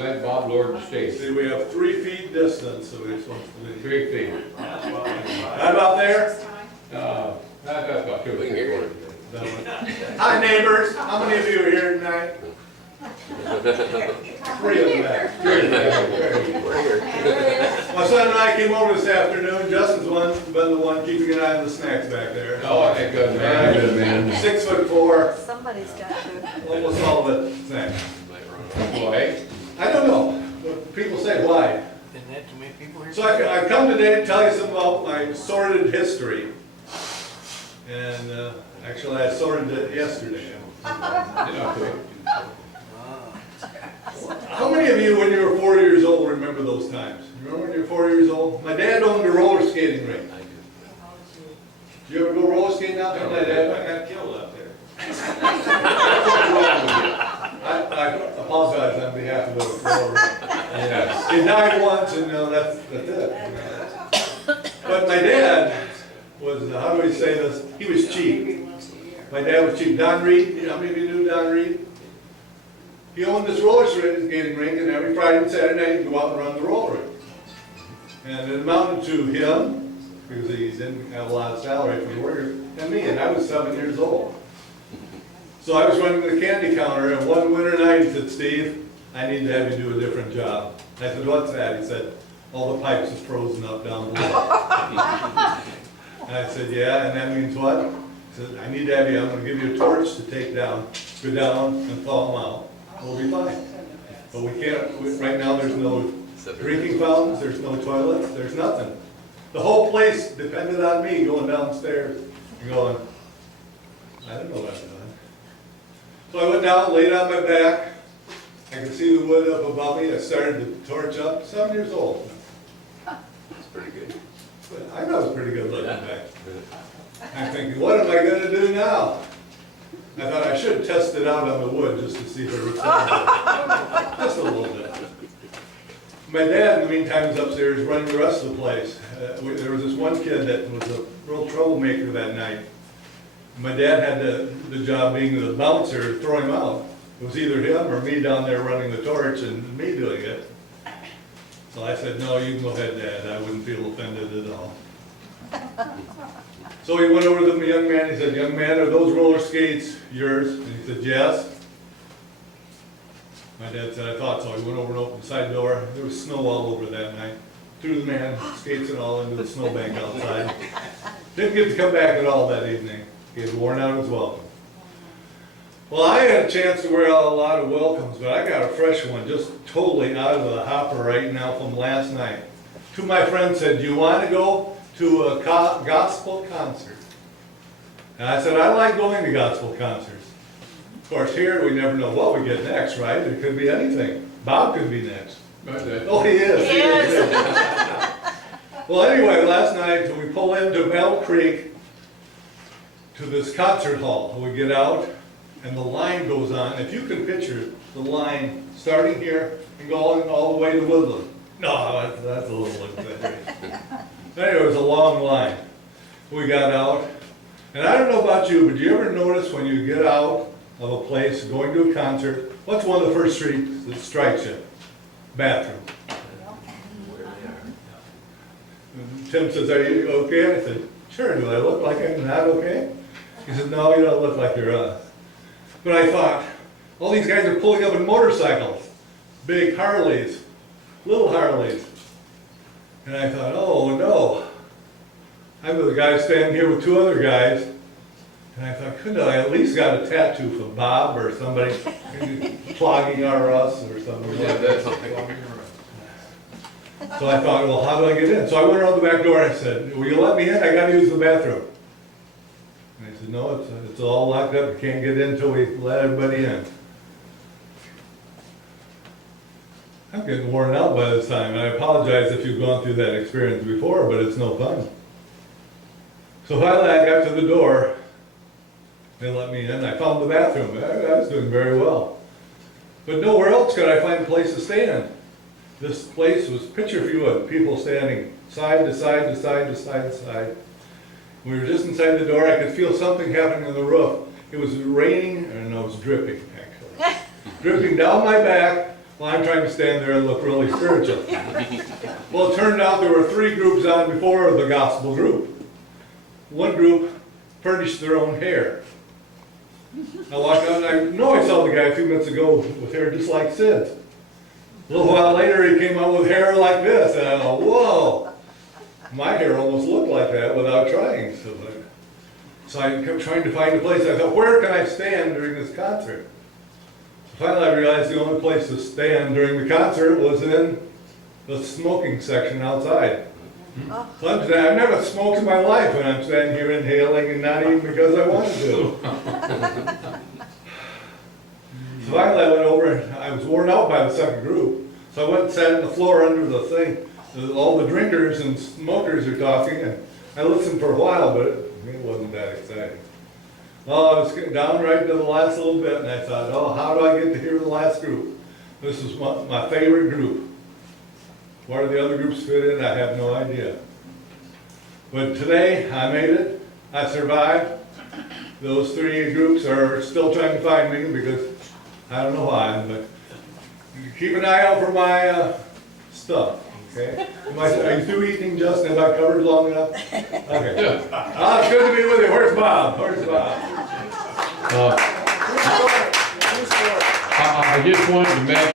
glad Bob lowered the stage. See, we have 3 feet distance, so we're supposed to be. 3 feet. Right about there? That's about 2 feet. Hi neighbors, how many of you are here tonight? 3 of them. My son and I came over this afternoon. Justin's been the one keeping an eye on the snacks back there. Oh, I think good man, good man. 6'4". Somebody's got to. Almost all of it snacks. Boy, I don't know. But people say why. Isn't that too many people here? So I come today to tell you something about my sordid history. And actually I sorted it yesterday. How many of you, when you were 4 years old, remember those times? You remember when you were 4 years old? My dad owned a roller skating rink. Did you ever go roller skating out there? My dad, I got killed out there. I apologize on behalf of the roller rink. yes. He died once, and that's it. But my dad was, how do we say this? He was cheap. My dad was cheap. Don Reid, how many of you knew Don Reid? He owned this roller skating rink, and every Friday and Saturday night he'd go out and run the roller rink. And it amounted to him, because he didn't have a lot of salary for the workers, and me, and I was 7 years old. So I was running the candy counter, and one winter night he said, "Steve, I need to have you do a different job." I said, "What's that?" He said, "All the pipes is frozen up down below." And I said, "Yeah, and that means what?" He said, "I need to have you, I'm going to give you a torch to take down, go down and thaw them out. We'll be fine." But we can't, right now there's no drinking fountains, there's no toilets, there's nothing. The whole place depended on me going downstairs and going, I don't know what I'm doing. So I went down, laid on my back. I could see the wood up above me. I started the torch up, 7 years old. That's pretty good. But I know it's pretty good looking back. I'm thinking, what am I going to do now? I thought I should test it out on the wood just to see if it was just a little bit. My dad, in the meantime, is upstairs running the rest of the place. There was this one kid that was a real troublemaker that night. My dad had the job being the bouncer, throw him out. It was either him or me down there running the torch and me doing it. So I said, "No, you can go ahead, Dad. I wouldn't feel offended at all." So he went over to the young man. He said, "Young man, are those roller skates yours?" And he said, "Yes." My dad said, "I thought so." He went over and opened the side door. There was snow all over that night. Threw the man, skates and all, into the snowbank outside. Didn't get to come back at all that evening. He had worn out his welcome. Well, I had a chance to wear out a lot of welcomes, but I got a fresh one just totally out of the hopper right now from last night. Two of my friends said, "Do you want to go to a gospel concert?" And I said, "I like going to gospel concerts." Of course, here we never know what we get next, right? It could be anything. Bob could be next. Oh, he is. He is. Well, anyway, last night we pull into Bell Creek to this concert hall. We get out, and the line goes on. If you can picture the line starting here and going all the way to Woodland. No, that's a little exaggerated. Anyway, it was a long line. We got out, and I don't know about you, but do you ever notice when you get out of a place going to a concert, what's one of the first streets that strikes you? Bathroom. And Tim says, "Are you okay?" I said, "Sure. Do I look like I'm not okay?" He said, "No, you don't look like you're us." But I thought, all these guys are pulling up in motorcycles, big Harleys, little Harleys. And I thought, oh no, I'm the guy standing here with 2 other guys. And I thought, couldn't I at least got a tattoo from Bob or somebody flogging our us or something like that. So I thought, well, how do I get in? So I went around the back door and I said, "Will you let me in? I got to use the bathroom." And they said, "No, it's all locked up. You can't get in until we let everybody in." I'm getting worn out by this time, and I apologize if you've gone through that experience before, but it's no fun. So finally I got to the door. They let me in. I found the bathroom. I was doing very well. But nowhere else could I find a place to stand. This place was, picture if you would, people standing side to side to side to side to side. We were just inside the door. I could feel something happening on the roof. It was raining, or no, it was dripping, actually. Dripping down my back Well, I'm trying to stand there and look really spiritual. Well, it turned out there were 3 groups on before the gospel group. One group furnished their own hair. I walked out and I know I saw the guy a few minutes ago with hair just like Sid's. A little while later he came out with hair like this, and I thought, whoa! My hair almost looked like that without trying. So I kept trying to find a place. I thought, where can I stand during this concert? Finally I realized the only place to stand during the concert was in the smoking section outside. So I'm saying, I've never smoked in my life, and I'm standing here inhaling and not even because I wanted to. So finally I went over, and I was worn out by the second group. So I went and sat on the floor under the thing. All the drinkers and smokers are talking, and I listened for a while, but it wasn't that exciting. Well, I was getting down right to the last little bit, and I thought, oh, how do I get to hear the last group? This is my favorite group. Where the other groups fit in, I have no idea. But today, I made it. I survived. Those 3 groups are still trying to find me because I don't know why, but keep an eye out for my stuff, okay? Are you through eating, Justin? Have I covered long enough? Okay. Ah, it's good to be with you. Where's Bob? Where's Bob? I just wanted to mention